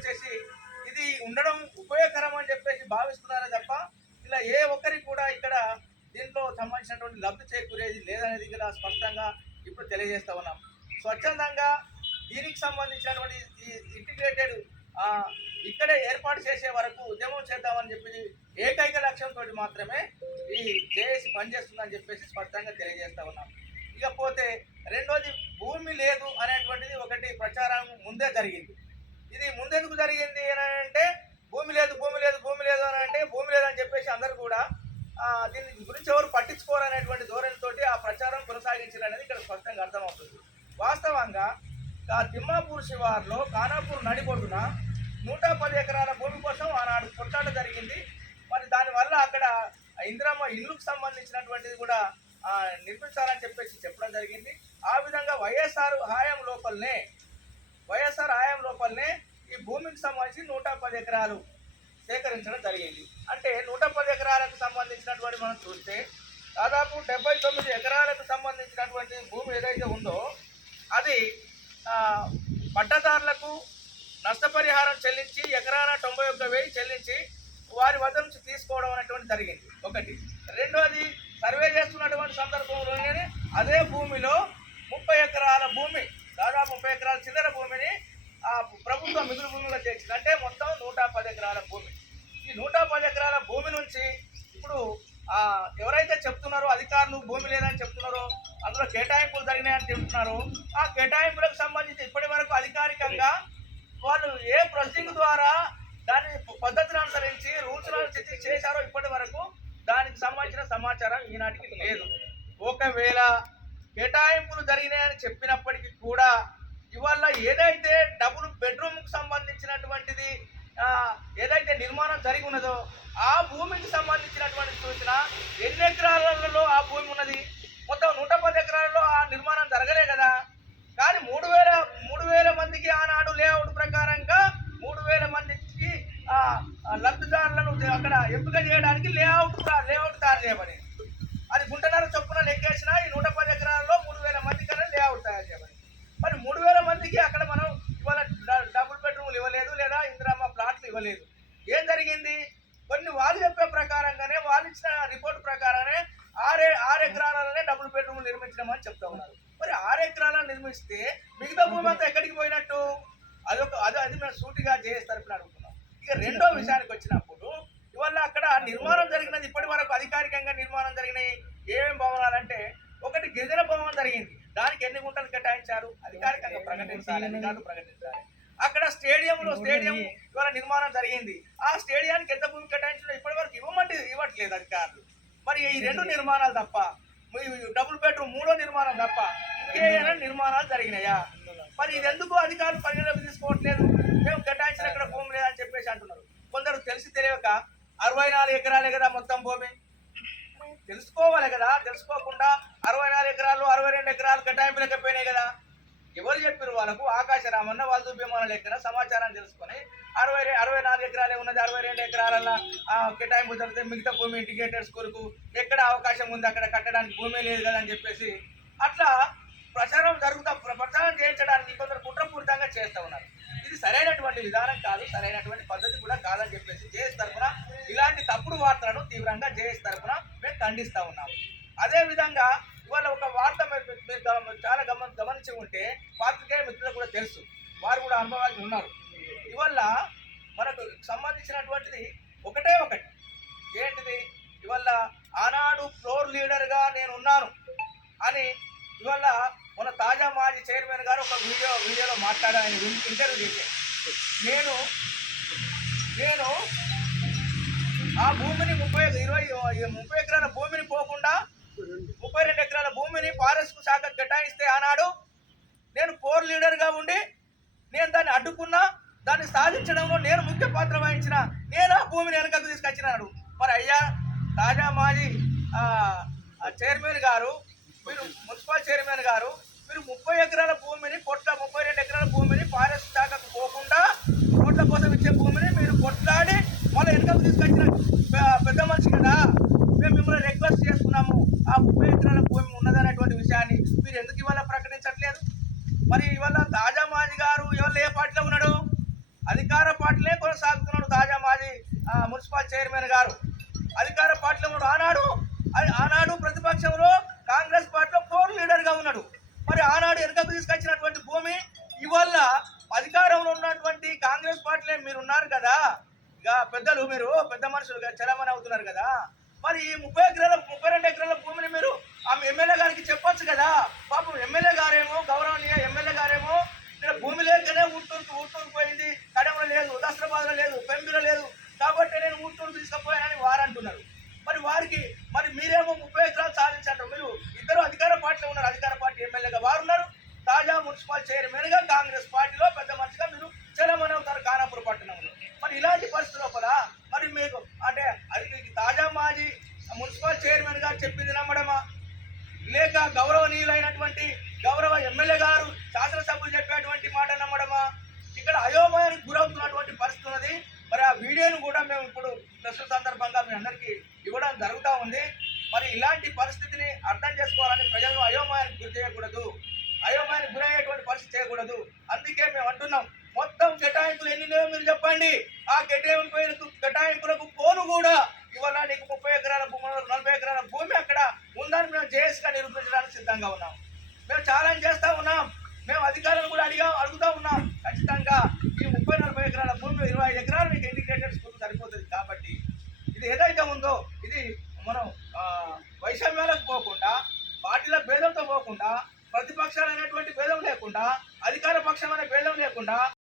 వచ్చేసి ఇది ఉండడం ఉపయోగకరం అని చెప్పేసి భావిస్తున్నారే తప్ప ఇలా ఏ ఒక్కరికి కూడా ఇక్కడ దీంట్లో సంబంధించినటువంటి లబ్ధి చేకూరేది లేదనేది ఇక్కడ స్పష్టంగా ఇప్పుడు తెలియజేస్తా ఉన్నాం. స్వచ్ఛందంగా దీనికి సంబంధించినటువంటి ఈ ఇంటిగ్రేటెడ్ ఇక్కడే ఏర్పాటు చేసే వరకు ఉద్యమం చేద్దామని చెప్పి ఏకైక లక్ష్యంతో మాత్రమే ఈ జేఏసీ పనిచేస్తుందని చెప్పేసి స్పష్టంగా తెలియజేస్తా ఉన్నాం. ఇకపోతే రెండోది భూమి లేదు అనేటువంటిది ఒకటి ప్రచారం ముందే జరిగింది. ఇది ముందెందుకు జరిగింది అని అంటే భూమి లేదు భూమి లేదు భూమి లేదు అని అంటే భూమి లేదని చెప్పేసి అందరు కూడా దీని గురించి ఎవరు పట్టించుకోరనేటువంటి ధోరణితో ధోరణితోటి ఆ ప్రచారం కొనసాగించారనేది ఇక్కడ స్పష్టంగా అర్థమవుతుంది. వాస్తవంగా ఆ తిమ్మాపూర్ శివార్లో ఖానాపూర్ నడిబొడ్డున నూట పది ఎకరాల భూమి కోసం ఆనాడు కొట్లాట జరిగింది. మరి దానివల్ల అక్కడ ఇందిరమ్మ ఇల్లుకు సంబంధించినటువంటిది కూడా నిర్మించాలని చెప్పేసి చెప్పడం జరిగింది. ఆ విధంగా వైఎస్ఆర్ హాయం లోపలనే వైఎస్ఆర్ ఆయాం లోపలనే ఈ భూమికి సంబంధించి నూట పది ఎకరాలు సేకరించడం జరిగింది. అంటే నూట పది ఎకరాలకు సంబంధించినటువంటి మనం చూస్తే దాదాపు డెబ్బై తొమ్మిది ఎకరాలకు సంబంధించినటువంటి భూమి ఏదైతే ఉందో అది పట్టదారులకు నష్టపరిహారం చెల్లించి ఎకరాల తొంభై ఒక్క వెయ్యి చెల్లించి వారి వద్ద నుంచి తీసుకోవడం అనేటువంటి జరిగింది. ఒకటి. రెండోది సర్వే చేస్తున్నటువంటి సందర్భంలోనే అదే భూమిలో ముప్పై ఎకరాల భూమి ముప్పై ఎకరాల చిల్లర భూమిని ఆ ప్రభుత్వం మిగులు భూమిగా చేర్చింది. అంటే మొత్తం నూట పది ఎకరాల భూమి. ఈ నూట పది ఎకరాల భూమి నుంచి ఇప్పుడు ఎవరైతే చెప్తున్నారో అధికారులు భూమి లేదని చెప్తున్నారో అందులో కేటాయింపులు జరిగినాయని చెప్తున్నారు. ఆ కేటాయింపులకు సంబంధించి ఇప్పటి వరకు అధికారికంగా వాళ్ళు ఏ ప్రొసీడింగ్ ద్వారా దాని పద్ధతిని అనుసరించి రూల్స్ అనుసరించి చేశారో ఇప్పటి వరకు దానికి సంబంధించిన సమాచారం ఈనాటికి లేదు. ఒకవేళ కేటాయింపులు జరిగినాయని చెప్పినప్పటికీ కూడా ఇవాళ ఏదైతే డబుల్ బెడ్రూమ్కి సంబంధించినటువంటిది ఏదైతే నిర్మాణం జరిగి ఉన్నదో ఆ భూమికి సంబంధించినటువంటి సూచన ఎన్ని ఎకరాలలో ఆ భూమి ఉన్నది? మొత్తం నూట పది ఎకరాలలో ఆ నిర్మాణం జరగలే కదా. కానీ మూడు వేల మూడు వేల మందికి ఆనాడు లేఅవుట్ ప్రకారంగా మూడు వేల మందికి లబ్ధిదారులను అక్కడ ఎంపిక చేయడానికి లేఅవుట్ లేఅవుట్ తయారు చేయబడింది. అది గుంటన్నర చొప్పున లెక్కేసిన ఈ నూట పది ఎకరాల్లో మూడు వేల మంది కన్నా లేఅవుట్ తయారు చేయబడింది మరి మూడు వేల మందికి అక్కడ మనం ఇవాళ డబుల్ బెడ్రూమ్లు ఇవ్వలేదు లేదా ఇందిరామ ప్లాట్లు ఇవ్వలేదు. ఏం జరిగింది? కొన్ని వాళ్ళు చెప్పే ప్రకారంగానే వాళ్ళు ఇచ్చిన రిపోర్ట్ ప్రకారమే ఆరే ఆరు ఎకరాలనే డబుల్ బెడ్రూమ్లు నిర్మించడం చెప్తా ఉన్నారు. మరి ఆరు ఎకరాలను నిర్మిస్తే మిగతా భూమి అంతా ఎక్కడికి పోయినట్టు? అదొక అది అది మేము సూటిగా చేసి తరపున అడుగుతున్నాం. ఇక రెండో విషయానికి వచ్చినప్పుడు ఇవాళ అక్కడ నిర్మాణం జరిగినది ఇప్పటి వరకు అధికారికంగా నిర్మాణం జరిగినాయి. ఏమేం భవనాలు అంటే ఒకటి గిరిజన భవనం జరిగింది. దానికి ఎన్ని గుంటలు కేటాయించారు? అధికారికంగా ప్రకటించాలి అధికారులు ప్రకటించాలి. అక్కడ స్టేడియంలో స్టేడియం ఇవాళ నిర్మాణం జరిగింది. ఆ స్టేడియానికి ఎంత భూమి కేటాయించడం ఇప్పటి వరకు ఇవ్వమంటే ఇవ్వట్లేదు అధికారులు. మరి ఈ రెండు నిర్మాణాలు తప్ప డబుల్ బెడ్రూమ్ మూడో నిర్మాణం తప్ప ఇంకేమైనా నిర్మాణాలు జరిగినాయా? మరి ఇది ఎందుకు అధికారులు పరిగణలోకి తీసుకోవట్లేదు? మేము కేటాయించిన ఇక్కడ భూమి లేదని చెప్పేసి అంటున్నారు. కొందరు తెలిసి తెలియక అరవై నాలుగు ఎకరాలే కదా మొత్తం భూమి. తెలుసుకోవాలి కదా తెలుసుకోకుండా అరవై నాలుగు ఎకరాలు అరవై రెండు ఎకరాలు కేటాయింపులకి పోయినాయి కదా. ఎవరు చెప్పారు వాళ్ళకు? ఆకాశ రామన్న వాళ్ళు చూపించమని లెక్కన సమాచారం తెలుసుకొని అరవై అరవై నాలుగు ఎకరాలే ఉన్నది అరవై రెండు ఎకరాల కేటాయింపు జరిగితే మిగతా భూమి ఇంటిగ్రేటర్స్ కొరకు ఎక్కడ అవకాశం ఉంది అక్కడ కట్టడానికి భూమి లేదు కదా అని చెప్పేసి అట్లా ప్రచారం జరుగుతా ప్రచారం చేయించడానికి కొందరు కుట్రపూరితంగా చేస్తూ ఉన్నారు. ఇది సరైనటువంటి విధానం కాదు సరైనటువంటి పద్ధతి కూడా కాదని చెప్పేసి జేఎస్ తరఫున ఇలాంటి తప్పుడు వార్తలను తీవ్రంగా జేఎస్ తరఫున మేము ఖండిస్తూ ఉన్నాము. అదేవిధంగా ఇవాళ ఒక వార్త మీరు చాలా గమ గమనించి ఉంటే పాత్రికేయ మిత్రులకు కూడా తెలుసు. వారు కూడా అనుభవాలు ఉన్నారు. ఇవల్ల మనకు సంబంధించినటువంటిది ఒకటే ఒకటి. ఏంటిది? ఇవల్ల ఆనాడు ఫ్లోర్ లీడర్గా నేను ఉన్నాను అని ఇవల్ల మన తాజా మాజీ చైర్మన్ గారు ఒక వీడియో వీడియోలో మాట్లాడారు. ఆయన ఇంటర్వ్యూ చేశాను నేను నేను ఆ భూమిని ముప్పై ఇరవై ముప్పై ఎకరాల భూమిని పోకుండా ముప్పై రెండు ఎకరాల భూమిని ఫారెస్ట్ శాఖ కేటాయిస్తే ఆనాడు నేను కోర్ లీడర్గా ఉండి నేను దాన్ని అడ్డుకున్నా దాన్ని సాధించడంలో నేను ముఖ్య పాత్ర వహించిన నేను ఆ భూమిని వెనకకు తీసుకొచ్చినాడు మరి అయ్యా తాజా మాజీ చైర్మన్ గారు మీరు మున్సిపల్ చైర్మన్ గారు మీరు ముప్పై ఎకరాల భూమిని కొట్ల ముప్పై రెండు ఎకరాల భూమిని ఫారెస్ట్ శాఖకు పోకుండా రోడ్ల కోసం ఇచ్చే భూమిని మీరు కొట్లాడి మళ్ళీ వెనకకు తీసుకొచ్చిన పెద్ద మనిషి కదా మేము మిమ్మల్ని రిక్వెస్ట్ చేస్తున్నాము ఆ ముప్పై ఎకరాల భూమి ఉన్నదనేటువంటి విషయాన్ని మీరు ఎందుకు ఇవాళ ప్రకటించట్లేదు మరి ఇవాళ తాజా మాజీ గారు ఇవాళ ఏ పార్టీలో ఉన్నాడు అధికార మున్సిపల్ చైర్మన్ గారు. అధికార పార్టీలో ఉన్నాడు ఆనాడు అది ఆనాడు ప్రతిపక్షంలో కాంగ్రెస్ పార్టీలో ఫోర్ లీడర్గా ఉన్నాడు. మరి ఆనాడు వెనుకకు తీసుకొచ్చినటువంటి భూమి ఇవాళ అధికారంలో ఉన్నటువంటి కాంగ్రెస్ పార్టీలో మీరు ఉన్నారు కదా. ఇక పెద్దలు మీరు పెద్ద మనుషులుగా చలామణి అవుతున్నారు కదా. మరి ఈ ముప్పై ఎకరాల ముప్పై రెండు ఎకరాల భూమిని మీరు ఆ ఎమ్మెల్యే గారికి చెప్పొచ్చు కదా. పాపం ఎమ్మెల్యే గారేమో గౌరవనీయ ఎమ్మెల్యే గారు ఇక్కడ భూమి లేకనే ఊటూరు ఊటూరు పోయింది కడమలో లేదు దసరాబాద్లో లేదు పెంబిలో లేదు కాబట్టి నేను ఊటూరు తీసుకుపోయానని వారు అంటున్నారు మరి వారికి మరి మీరేమో ముప్పై ఎకరాలు సాధించారు మీరు ఇద్దరు అధికార పార్టీలో ఉన్నారు అధికార పార్టీ ఎమ్మెల్యేగా వారు ఉన్నారు తాజా మున్సిపల్ చైర్మన్గా కాంగ్రెస్ పార్టీలో పెద్ద మనిషిగా మీరు చలమని అవుతారు ఖానాపూర్ పట్టణంలో. మరి ఇలాంటి పరిస్థితి లోపల మరి మీకు అంటే అది తాజా మాజీ మున్సిపల్ చైర్మన్ గారు చెప్పింది నమ్మడమా? లేక గౌరవనీయులైనటువంటి గౌరవ ఎమ్మెల్యే గారు శాసనసభ్యులు చెప్పేటువంటి మాట నమ్మడమా? ఇక్కడ అయోమయానికి గురవుతున్నటువంటి పరిస్థితి ఉన్నది. మరి ఆ వీడియోను కూడా మేము ఇప్పుడు ప్రస్తుత సందర్భంగా మీ అందరికీ ఇవ్వడం జరుగుతూ ఉంది. మరి ఇలాంటి పరిస్థితిని అర్థం చేసుకోవాలని ప్రజలు అయోమయానికి గురి చేయకూడదు. అయోమయానికి గురయ్యేటువంటి పరిస్థితి చేయకూడదు. అందుకే మేము అంటున్నాం మొత్తం కేటాయింపులు ఎన్ని మీరు చెప్పండి. ఆ కేటాయింపు కేటాయింపులకు పోను కూడా. ఇవాళ నీకు ముప్పై ఎకరాల భూమి నలభై ఎకరాల భూమి అక్కడ ఉందని మేము జేఎస్గా నిరూపించడానికి సిద్ధంగా ఉన్నాం. మేము ఛాలెంజ్ చేస్తూ ఉన్నాం. మేము అధికారులను కూడా అడిగా అడుగుతూ ఉన్నాం. ఖచ్చితంగా ఈ ముప్పై నలభై ఎకరాల భూమి ఇరవై ఐదు ఎకరాలు మీకు ఇంటిగ్రేటెడ్ స్కూల్ సరిపోతుంది కాబట్టి. ఇది ఏదైతే ఉందో ఇది మనం వైషమ్యాలకు పోకుండా పార్టీల భేదంతో పోకుండా ప్రతిపక్షాలు అనేటువంటి భేదం లేకుండా అధికార పక్షం అనే భేదం లేకుండా